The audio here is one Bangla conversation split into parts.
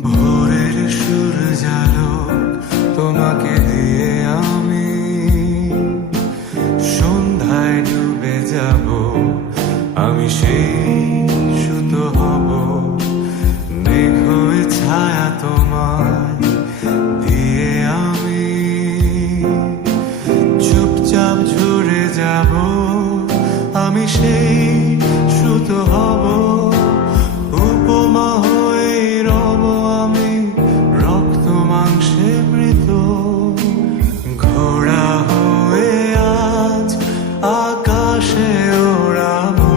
ভোরের সূর্যালোক তোমাকে দিয়ে আমি সন্ধ্যায় ডুবে যাব, আমি সেই সুতো হব, মেঘ হয়ে ছায়া তোমায় দিয়ে আমি চুপচাপ ঝরে যাব, আমি সেই সুতো হব, উপমা হয়ে রব আমি রক্ত মাংসে মৃত, ঘোড়া হয়ে আজ আকাশে ওড়াবো,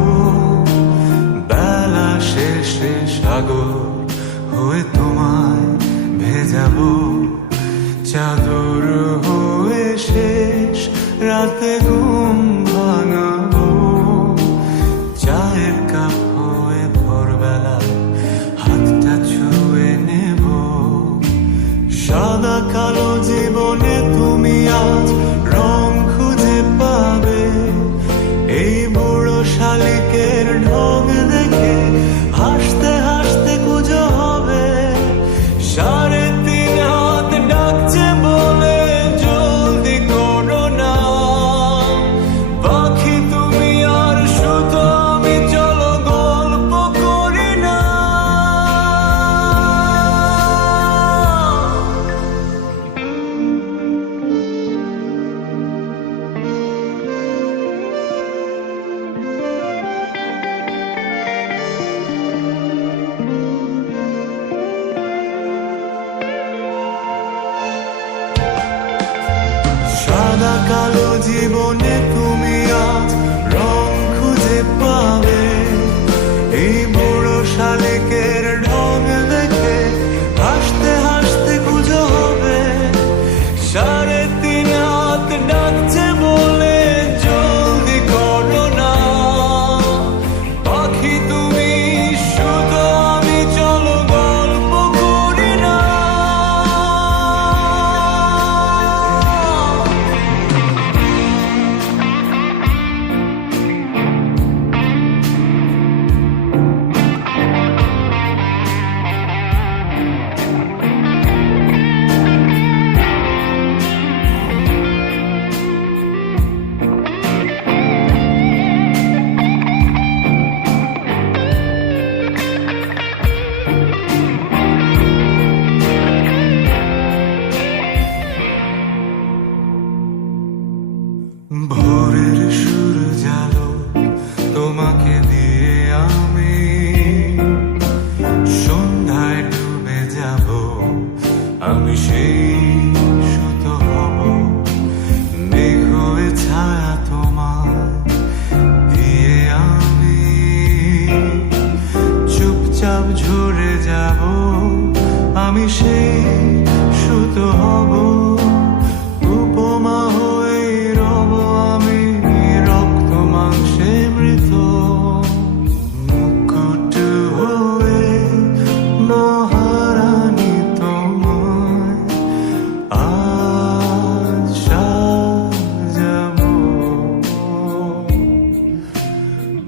বেলা শেষে সাগর হয়ে তোমায় ভেজাবো, চাদর হয়ে শেষ রাতে ঘুম ভাঙাবো, চায়ের কাপ হয়ে ভোরবেলা হাতটা ছুঁয়ে নেব, সাদা কালো জীবনে তুমি আজ রং খুঁজে পাবে, এই বুড়ো শালিকের ঢং দেখে হাসতে হাসতে কুঁজো হবে, 3.5 হাত ডাকছে বলে জলদি করো না, পাখি তুমি আর সুতো আমি চলো গল্প করি না। সাদা কালো জীবনে তুমি আজ রং খুঁজে পাবে, এই বুড়ো শালিকের ঢং দেখে হাসতে হাসতে কুঁজো হবে, 3.5 হাত ডাকছে বলে জলদি করো না, পাখি তুমি শুধু আমি চলো গল্প করি না। ভোরের সূর্যালোক তোমাকে দিয়ে আমি সন্ধ্যায় ডুবে যাব, আমি সেই সুতো হব, মেঘ হয়ে ছায়া তোমায় দিয়ে আমি চুপচাপ ঝরে যাব, আমি সেই সুতো হব, উপমা হয়ে রব আমি রক্ত মাংসে মৃত, মুকুট হয়ে মহারানী তোমায় আজ সাজাবো,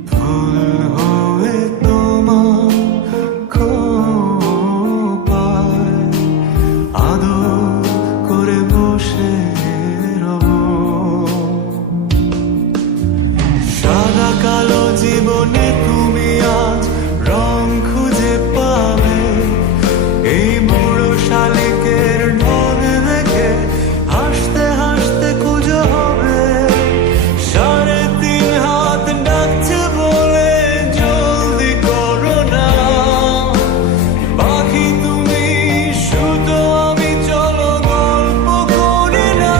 ফুল হয়ে তোমার খোপায় আদর করে বসে রব, সাদা কালো জীবনে তুমি আজ রং খুঁজে পাবে, এই বুড়ো শালিকের ঢং দেখে হাসতে হাসতে কুঁজো হবে, 3.5 হাত ডাকছে বলে জলদি করো না, পাখি তুমি শুধু আমি চলো গল্প করি না।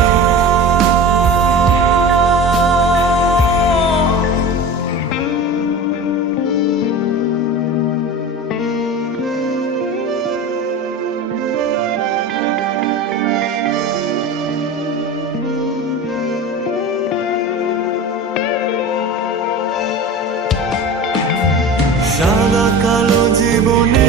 সাদা কালো জীবনে